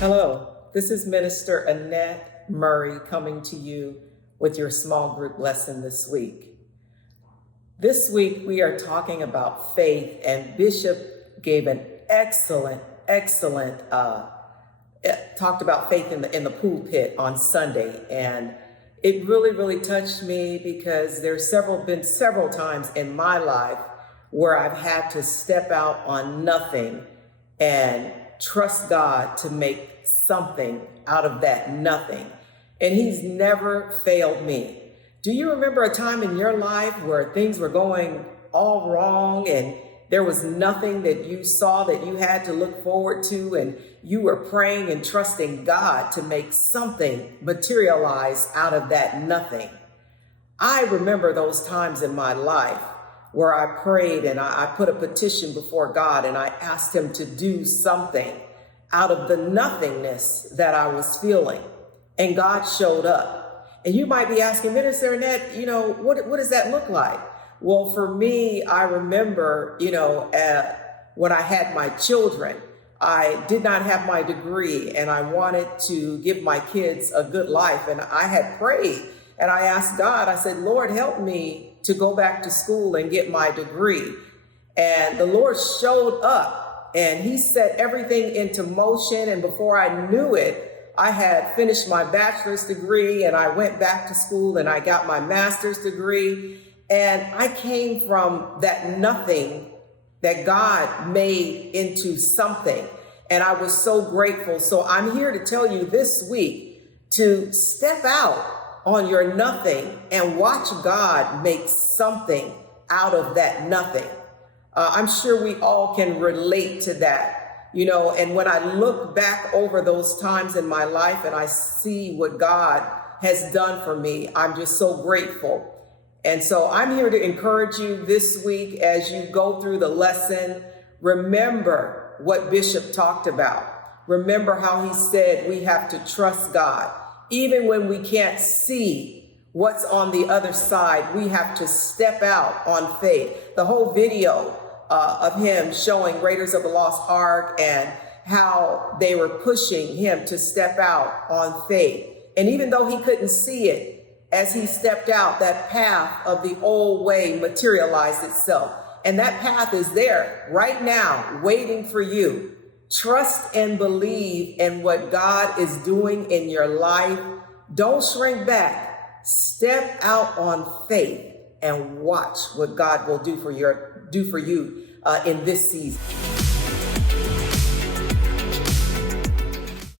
Hello, this is Minister Annette Murray coming to you with your small group lesson this week. This week we are talking about faith, and Bishop gave an excellent talked about faith in the pulpit on Sunday, and it really touched me because there's been several times in my life where I've had to step out on nothing and trust God to make something out of that nothing. And He's never failed me. Do you remember a time in your life where things were going all wrong and there was nothing that you saw that you had to look forward to, and you were praying and trusting God to make something materialize out of that nothing? I remember those times in my life where I prayed and I put a petition before God and I asked Him to do something out of the nothingness that I was feeling. And God showed up. And you might be asking, Minister Annette, what does that look like? Well, for me, I remember, when I had my children, I did not have my degree and I wanted to give my kids a good life. And I had prayed and I asked God, I said, Lord, help me to go back to school and get my degree. And the Lord showed up and He set everything into motion. And before I knew it, I had finished my bachelor's degree and I went back to school and I got my master's degree. And I came from that nothing that God made into something. And I was so grateful. So I'm here to tell you this week to step out on your nothing and watch God make something out of that nothing. I'm sure we all can relate to that, and when I look back over those times in my life and I see what God has done for me, I'm just so grateful. And so I'm here to encourage you this week as you go through the lesson. Remember what Bishop talked about. Remember how he said we have to trust God. Even when we can't see what's on the other side, we have to step out on faith. The whole video of him showing Raiders of the Lost Ark and how they were pushing him to step out on faith. And even though he couldn't see it, as he stepped out, that path of the old way materialized itself. And that path is there right now, waiting for you. Trust and believe in what God is doing in your life. Don't shrink back. Step out on faith and watch what God will do for you in this season.